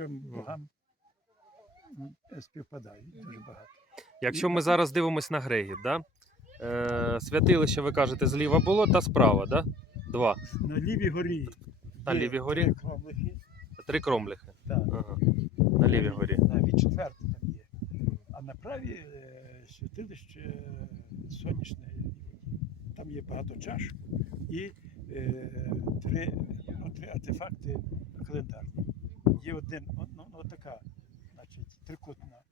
трьом богам е, співпадають дуже багато. Якщо ми зараз дивимось на Грегіт, да? е, святилище, ви кажете, зліва було та справа, да? Два. На лівій горі. На є лівій горі? три кромлихи, Три кромлихи. так. Ага. На лівій горі. Навіть четверте там є. А на праві е, святилище сонячне. Там є багато чаш і е, три, ну, три артефакти календарні. Є один, ну, ну, така, значить, трикутна.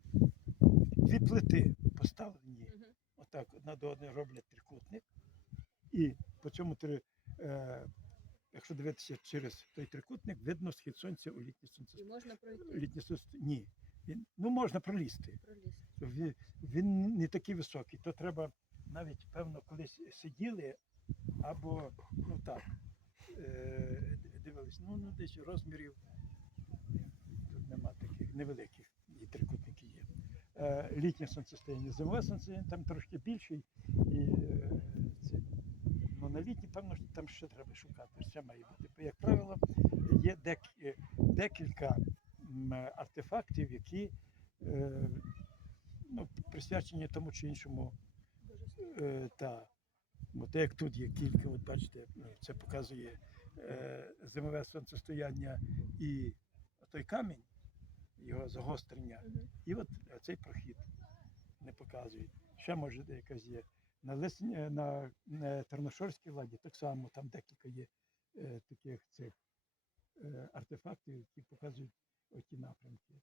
Дві плити поставлені. Отак, одна до одної роблять трикутник. І по цьому три, е, якщо дивитися через той трикутник, видно схід сонця у літнє сонце І можна пройти, літнє сонце. Ні. Він, ну можна пролізти. пролізти. Він, він не такий високий. То треба навіть, певно, колись сиділи або ну так. Е, дивились, ну, ну десь розмірів. Нема таких невеликих, і трикутники є. Е, літнє сонцестояння, зимове сонцестояння там трошки більший. І, е, це, ну, на літній, певно, там ще треба шукати, ще має бути. Як правило, є дек, е, декілька артефактів, які ну, присвячені тому чи іншому. Та. От як тут є кілька, от бачите, ну, це показує зимове сонцестояння і той камінь, його загострення, і от цей прохід не показують. Ще може якась є. На, Лисні, на, на Терношорській владі так само там декілька є е, таких цих е, артефактів, які показують оті напрямки.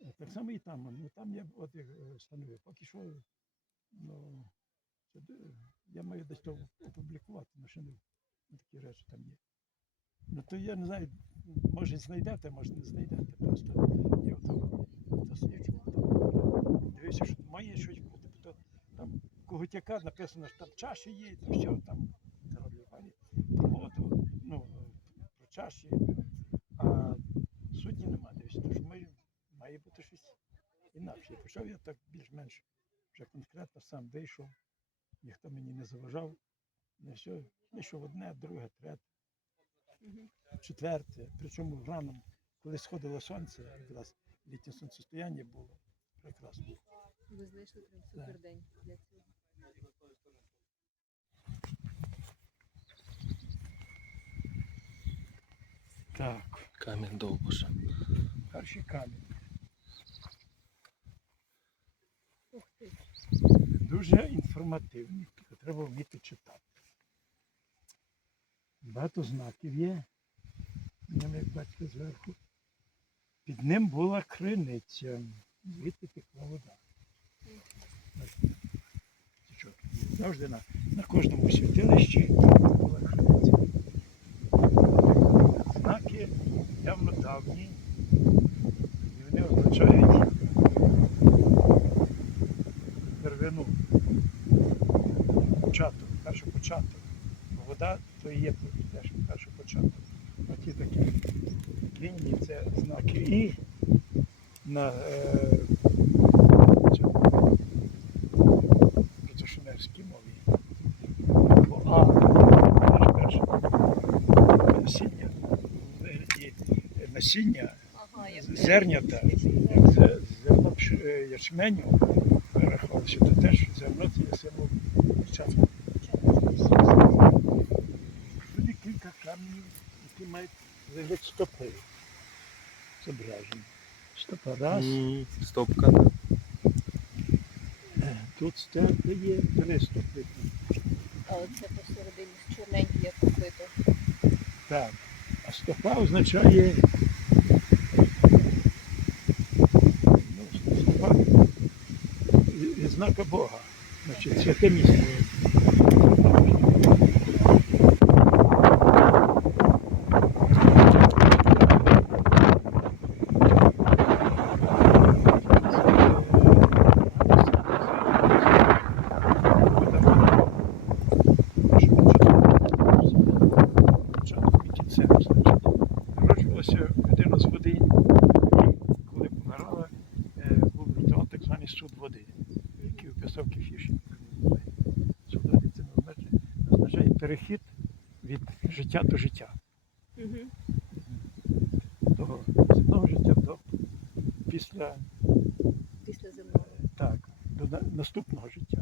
Е, Так само і там. Ну там я от їх е, встановив. Поки що, ну, це, я маю десь то опублікувати, але ще не ну, такі речі там є. Ну то я не знаю, може знайдете, може не знайдете. Просто я ото досліджував. Там, дивився, що має щось бути. То там коготяка написано, що там чаші є, то що там пані про воду, ну, про чаші, а суті нема. Дивіться, то що має, бути щось інакше. І почав я так більш-менш вже конкретно сам вийшов, ніхто мені не заважав. Не все, вийшов одне, друге, третє. Четверте, причому рано, коли сходило сонце, якраз літнє сонцестояння було прекрасно. Ви знайшли прям супер день для цього. Так, Камінь довбуша. перший камінь. Ух ти. Дуже інформативний, треба вміти читати. Багато знаків є, ним, як бачите, зверху. Під ним була криниця, звідти текла вода. Завжди на, на кожному святилищі була криниця. Знаки явно давні, і вони означають первину, початок, першопочаток. Бо Вода то і є теж першопочаток. Оті такі лінії це знаки І на протошумерській мові. А наш перше насіння і насіння зернята, зерно е, ячменю рахувалося, то теж зерно це символ початку. Тут кілька каменів, які мають вигляд стопи зображені. Стопа раз, Стопка. е, тут степи є, три стопи. А оце посередині з чорненьким, як копито. Так. А стопа означає. Ну, стопа знака Бога. Значить, святе місце. початком і кінцем. значить. Народжувалася людина з води, і коли помирала, е, був ритуал так званий суд води, який описав Кефішин. Суд води це означає, означає перехід від життя до життя. Угу. Того земного життя до після Після земного. так, до на- наступного життя.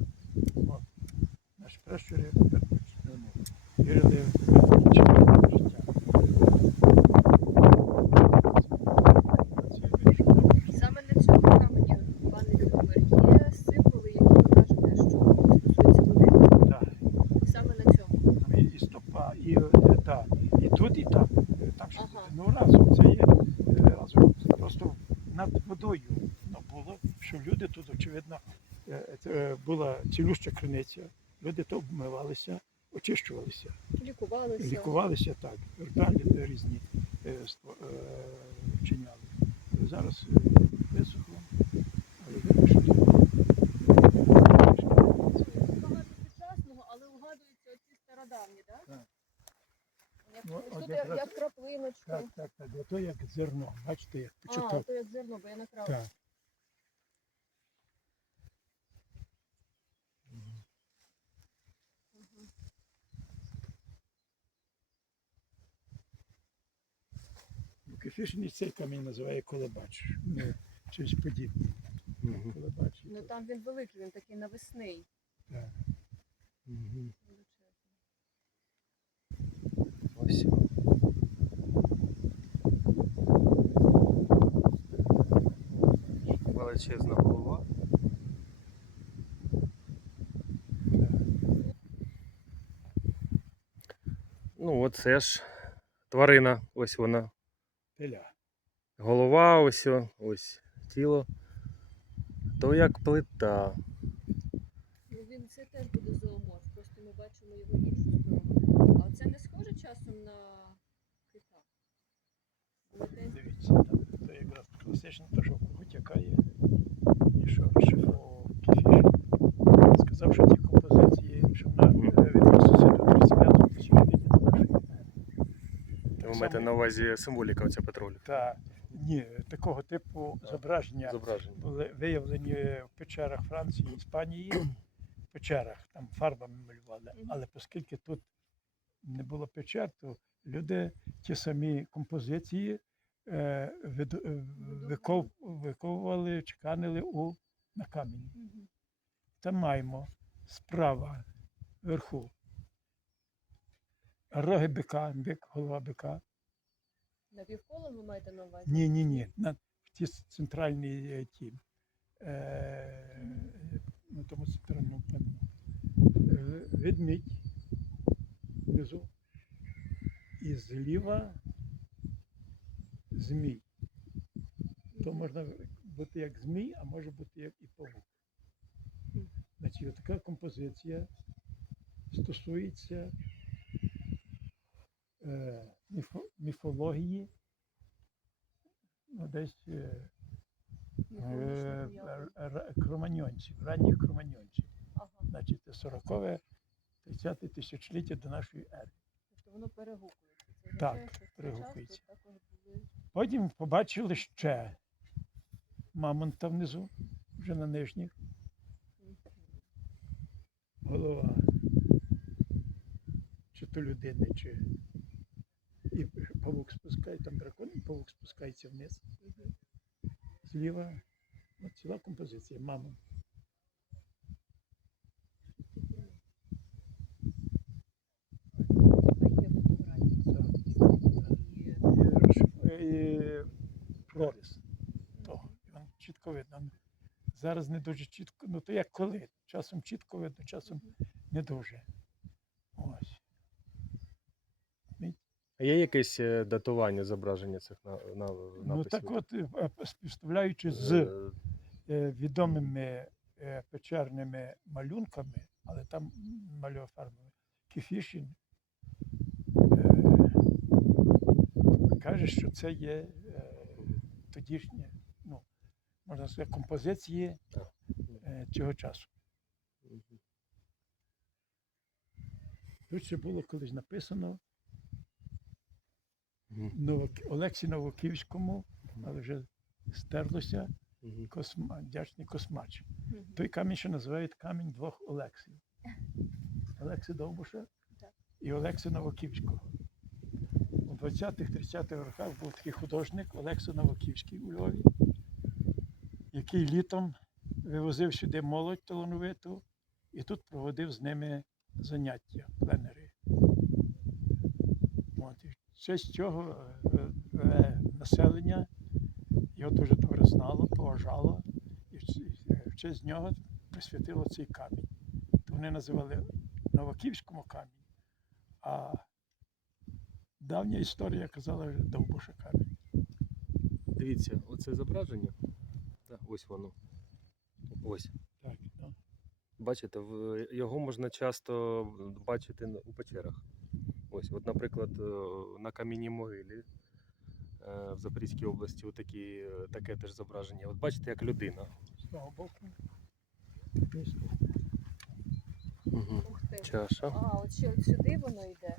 От. Наші пращури вірили в іншого життя. Саме на цьому камені, пане Любомир, є символи, які ви кажете, що стосуються води. Так. Саме на цьому. Там і, і стопа, і, е, та, і тут, і там. Е, Так що Ага. ну, разом це є е, разом. Це просто над водою ну, було, що люди тут, очевидно, е, це була цілюща криниця. Люди то обмивалися, очищувалися, Лікувалися. лікувалися так, рталі різні е, е, вчиняли. Зараз е, висохло, але видно, що Багато сучасного, але угадуються оці стародавні, так? Так. Як, Ну, тут як, як краплиночка. так, так, так. Ото як зерно. Бачите, як А, то як зерно, бо я накрав. Так. Мгм. Кефішний цей камінь називає колобач. Ну, щось подібне. Мгм. Колобач. Ну там він великий, він такий навесний. Так. Величезний. Ось. Величезна голова. Ну, оце ж тварина, ось вона. Теля. Голова, ось, ось тіло. То як плита. Ну він це теж буде зооморф, просто ми бачимо його іншу сторону. А це не схоже часом на кита? Дивіться, там то якраз класично, то що кого тякає. І що розшифровував Кефішин. Сказав, що ті композиції, що на е, відносяться до 35 тисячоліття до нашої ери. Ви маєте на увазі символіка оця петролю. Та ні, такого типу Так. зображення Зображення. були виявлені в печерах Франції Іспанії, в печерах, там фарбами малювали. Але оскільки тут не було печер, то люди ті самі композиції е, від, е, виков, виковували, чеканили у, на камінь. Там маємо справа вверху роги бика, бик, голова бика. Напівколо ви маєте на увазі? Ні, ні, ні. На в ті центральні е, ті. Е, на тому центральному плані. Е, ведмідь внизу. І зліва змій. То можна бути як змій, а може бути як і павук. Значить, така композиція стосується міфології, ну, десь е, е, кроманьонців, ранніх кроманьонців. Ага. Значить, це 40 30 тисячоліття до нашої ери. Тобто воно перегукується. Це Так, що перегукується. Потім побачили ще мамонта внизу, вже на нижніх, голова. Чи то людини, чи і павук спускає, там дракон, і павук спускається вниз. Зліва от ціла композиція, є і- проріз. того. Воно чітко видно. Ну, Зараз не дуже чітко, ну то як коли. Часом чітко видно, часом не дуже. Ось. А є якесь е, датування зображення цих на, на, Ну так от, е, е, співставляючи з відомими печерними малюнками, але там мальофарбами, Кефішін е, каже, що це є тодішнє, ну, можна сказати, композиції цього часу. Тут ще було колись написано. Олексі Новоківському, але вже стерлося. Косма... дячний космач. Той камінь, що називають камінь двох Олексів. Олекси Довбуша і Олекси Новоківського. У 20-30-х роках був такий художник Олекса Новаківський у Львові, який літом вивозив сюди молодь талановиту і тут проводив з ними заняття, пленери. От, і в честь цього е, е, населення його дуже добре знало, поважало, і в честь нього присвятило цей камінь. То вони називали Новаківському камінь, а давня історія казала Довбуша камінь. Дивіться, оце зображення. Так, ось воно. Ось. Так, ну, Бачите, його можна часто бачити у печерах. Ось, от, наприклад, е, на кам'яній могилі е, в Запорізькій області отакі, е, таке теж зображення. От бачите, як людина. з того боку. Угу. Ух ти. Чаша. А, от ще от сюди воно йде.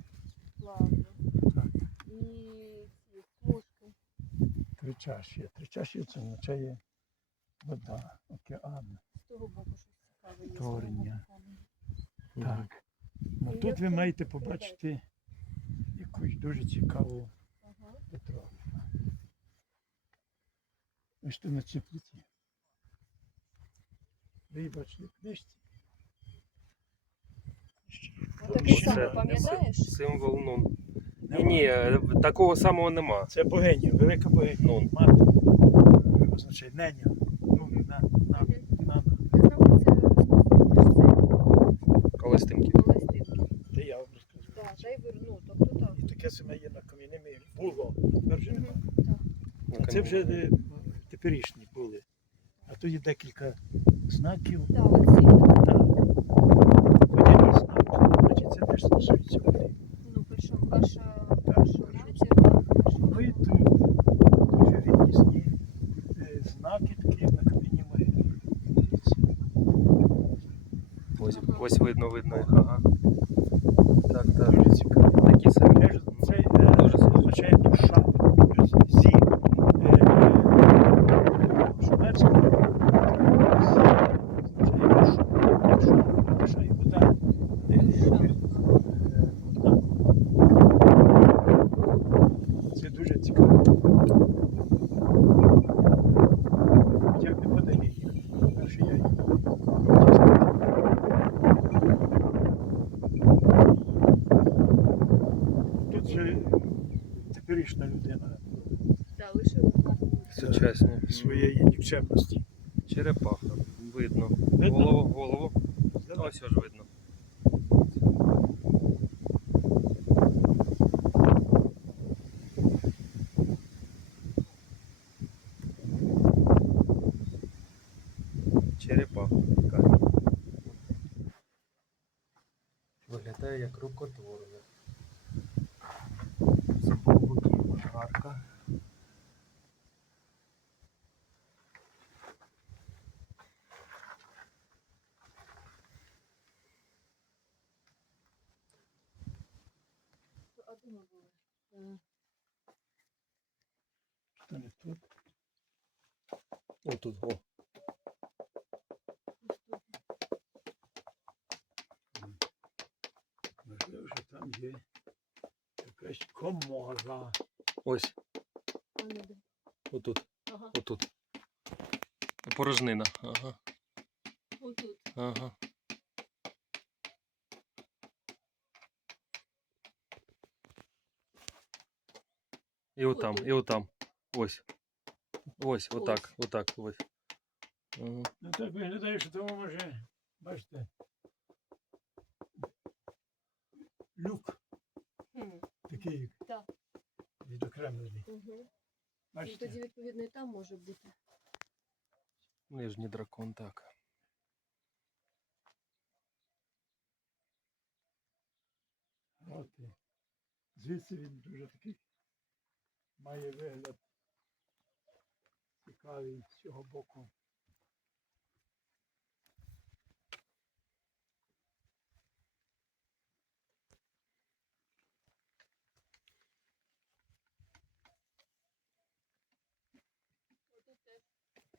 Плавно. Так. І ці смужки. Три чаші. Три чаші це означає вода, океан. З того боку щось цікаве Творення. Так. Ну, тут ви маєте побачити дуже цікаву Ага. Петровку. Ось тут на цій. Ви бачили книжці? Отакий Ще самий, пам'ятаєш? Символ нун. Ні, ні, е, такого самого нема. Це богиня, велика богиня. Нун. Мати означає неня. Ну, на, на, на, на. Так нам про це розказували. Колестинки. Колестинки. Де я вам розказую. Так, дай верну. Тобто є на кам'яними було. Тепер вже немає. А це вже е, теперішні були. А тут є декілька знаків. Так, оці. Так. Значить це теж стосується води. Ну, перша перша. матір. Ну і тут дуже рідкісні е, знаки, такі як на кам'яній могилі. Ось, ось видно, видно їх. Ага. Так, так. Дуже цікаво. Такі самі. Теж це е, Дуже схоже. означає душа. Тобто Зі. Е, Шумерська. Зі означає душу. Душа. Душа і вода. Е, е, е, одна. Це дуже цікаво. Як не подає їх. Перше я їх. Тут же теперішня людина да, лише одна. Сучасні. своєї нікчемності. Черепаха. Видно. Видно? Голову, голову. Ось ж видно. Черепаха. Камінь. Виглядає як рукотворне. З обох боків арка. Ми були? Е, Хто не тут? О. тут. Можливо, що там є якась комора. Ось, отут, Ага, отут. Порожнина. Ага, отут. ага. І отам, Отут. і отам. Ось. Ось, отак, отак, ось. Ага. Ну так виглядає, що тому може, бачите, люк Хм, такий Так. відокремлений. угу. Ну, Бачите? тоді, відповідно, і там може бути. Нижній дракон, так. От і звідси він дуже такий має вигляд цікавий з цього боку.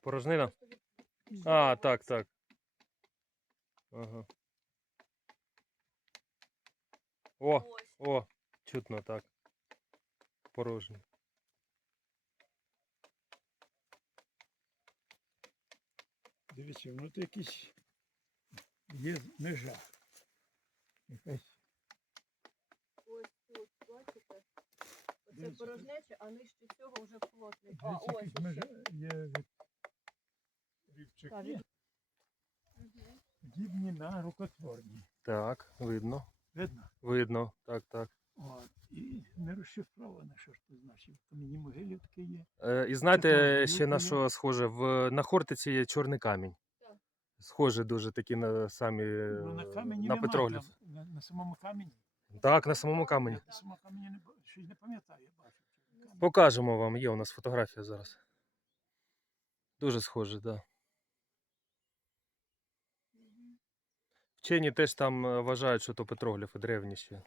Порожнина? А, так, так. Ага. О, о, чутно так. порожній. Дивіться, воно то якийсь є межа. Якась Ось тут, бачите? Оце Дивіться, порожнеча, а нижче цього вже плотний. А, дивіться, ось якась межа ще. є від рівчаки. Мгм. подібні на рукотворні. Так, видно. Видно? Видно, так, так. От. І не розшифровано, що ж це значить. В кам'яній могилі таке є. Е, і знаєте, ще на що схоже? В, на Хортиці є чорний камінь. Схоже дуже такі на самі Ну, на е, камені на там, на, на самому камені. Так, на самому камені. На самому камені не, щось не пам'ятаю, я бачу. Камінь. Покажемо вам, є у нас фотографія зараз. Дуже схоже, так. Да. Вчені теж там е, вважають, що то петрогліфи древні ще.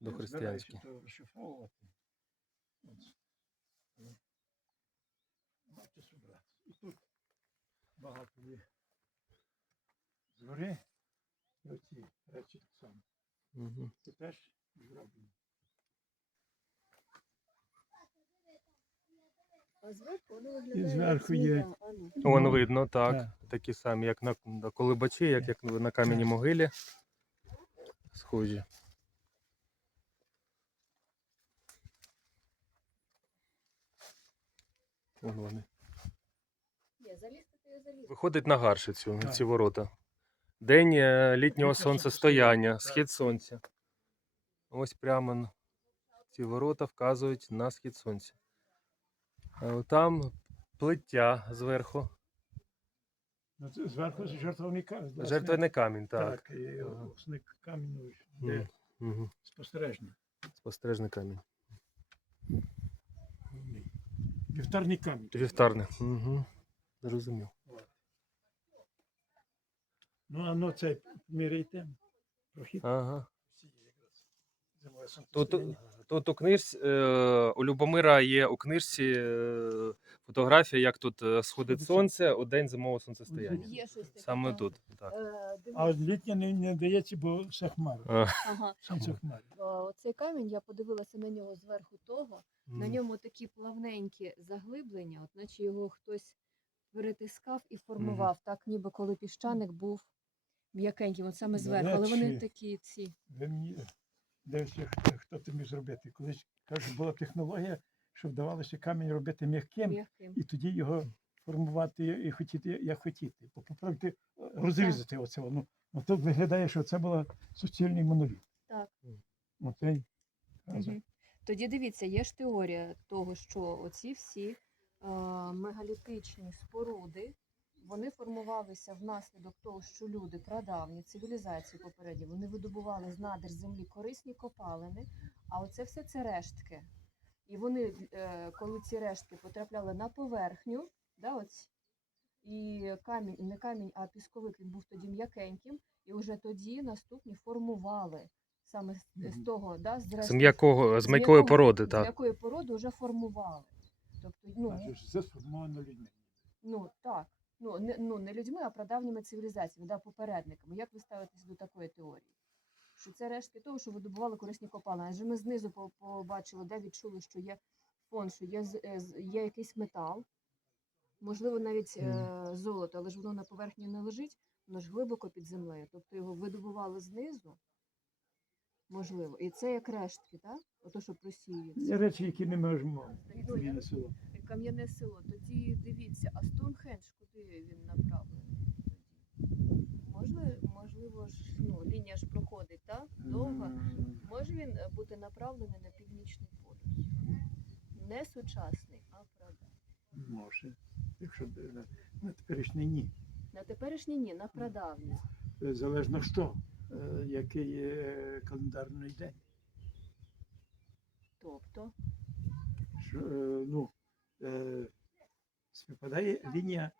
Дохристиянські. збираюся то розшифровувати. От. Ну, Бачите, сюди. І тут багато є згори. І оці речі так само. Угу. Це теж зроблено. А зверху воно виглядає. зверху як є-. А ну. Вон Ну, видно, так. так. Такі самі, як на, на колибачі, як, як на кам'яній Так. могилі. Схожі. Вон вони. Є, залізти то я залізу. Виходить на гаршицю Так. ці ворота. День е, літнього сонцестояння, схід сонця. Ось прямо ці ворота вказують на схід сонця. Там плиття зверху. Ну, зверху жертвовний камінь. Жертвений камінь, так. Так, і камінь, Угу. спостережний. Спостережний камінь. Вівтарний камінь. Вівтарний. Угу. Зрозумів. Ну, а ну цей міряйте. Прохід Ага. Зимове Тут, тут у книжці, е, у Любомира є у книжці е, фотографія, як тут е, сходить сонце у день зимового сонцестояння. Є щось таке. Саме так. тут. Так. Е, А літнє не, не дається, бо все хмари. А, Ага. Сонце хмари. Е, Оцей камінь, я подивилася на нього зверху того. На ньому такі плавненькі заглиблення, от наче його хтось перетискав і формував, так ніби коли піщаник був м'якеньким, от саме зверху. Але вони такі ці. Ви мені дивіться, хто, хто це міг зробити. Колись кажуть, була технологія, що вдавалося камінь робити м'яким, м'яким. і тоді його формувати і хотіти, як хотіти. По- Поправити, е, розрізати оце. Ну, ну, тут виглядає, що це був суцільний моноліт. Так. Оцей. Мгм. Тоді дивіться, є ж теорія того, що оці всі мегалітичні споруди вони формувалися внаслідок того, що люди прадавні цивілізації попередні, вони видобували з надр землі корисні копалини, а оце все це рештки. І вони, е, коли ці рештки потрапляли на поверхню, да, ось, і камінь, не камінь, а пісковик він був тоді м'якеньким, і вже тоді наступні формували саме з, того, да, з З м'якого, з м'якої породи, з так. якої породи вже формували. Тобто, ну, Значить, це сформовано людьми. ну так, ну не, ну не людьми, а прадавніми цивілізаціями, да, попередниками. Як ви ставитесь до такої теорії? Що це рештки того, що видобували корисні копалини. Адже ми знизу по- побачили, де відчули, що є фон, що є, з- е, з- є якийсь метал, можливо, навіть е, золото, але ж воно на поверхні не лежить, воно ж глибоко під землею. Тобто його видобували знизу, можливо. І це як рештки, так? Ото, що просіюється. Речі, які не можемо на село. Кам'яне село. Тоді дивіться, а Стоунхендж, куди він направлений? Тоді? Можливо, можливо ж, ну, лінія ж проходить, так? Довга. Може він е, бути направлений на північний полюс? Не сучасний, а прадавній. Може. Якщо на, на теперішній ні. На теперішній ні, на прадавній. Е, Залежно що, е, який календарний день. Тобто, Що, е, ну, е, співпадає лінія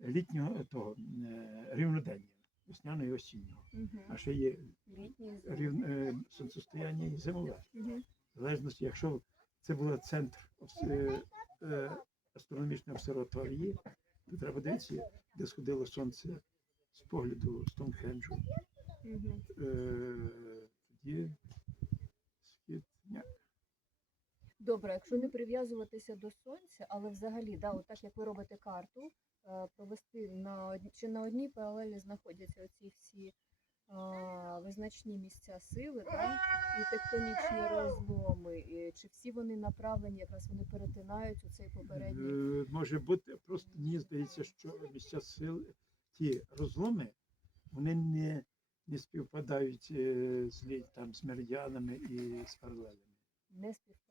літнього того е, рівнодення, весняного і осіннього. угу. А ще є рів, е, сонцестояння і зимове. Угу. В залежності, якщо це був центр е, е, астрономічної обсерваторії, то треба дивитися, де сходило сонце з погляду Стоунхенджу. Угу. Е, тоді схід. Ні. Добре, якщо не прив'язуватися до сонця, але взагалі, да, от так як ви робите карту, е, провести на одні, чи на одній паралелі знаходяться оці всі а, визначні місця сили, да, і тектонічні розломи, і чи всі вони направлені, якраз вони перетинають у цей попередній. Е, Може бути, просто мені здається, що місця сил, ті розломи, вони не, не співпадають е, з, там, з меридіанами і з паралелями. Не співпадають.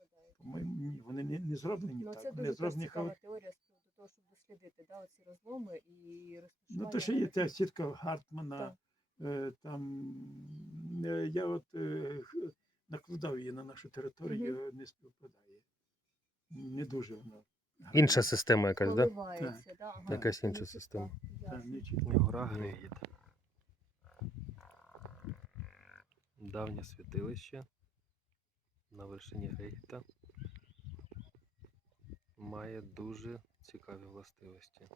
По-моєму, ні, вони не, не зроблені Ну, так. це Вони дуже зроблені цікава хаот- теорія з приводу того, щоб дослідити да, оці розломи і розташування. Ну, то ще є та сітка Гартмана. Е, там е, я от е, накладав її на нашу територію, не співпадає. Не дуже воно. гарно. Інша система якась, так? Да? Коливається, да? ага, Якась інша система. чітка, Та, ясно. не. Гора Григіт. Давнє святилище на вершині Григіта має дуже цікаві властивості.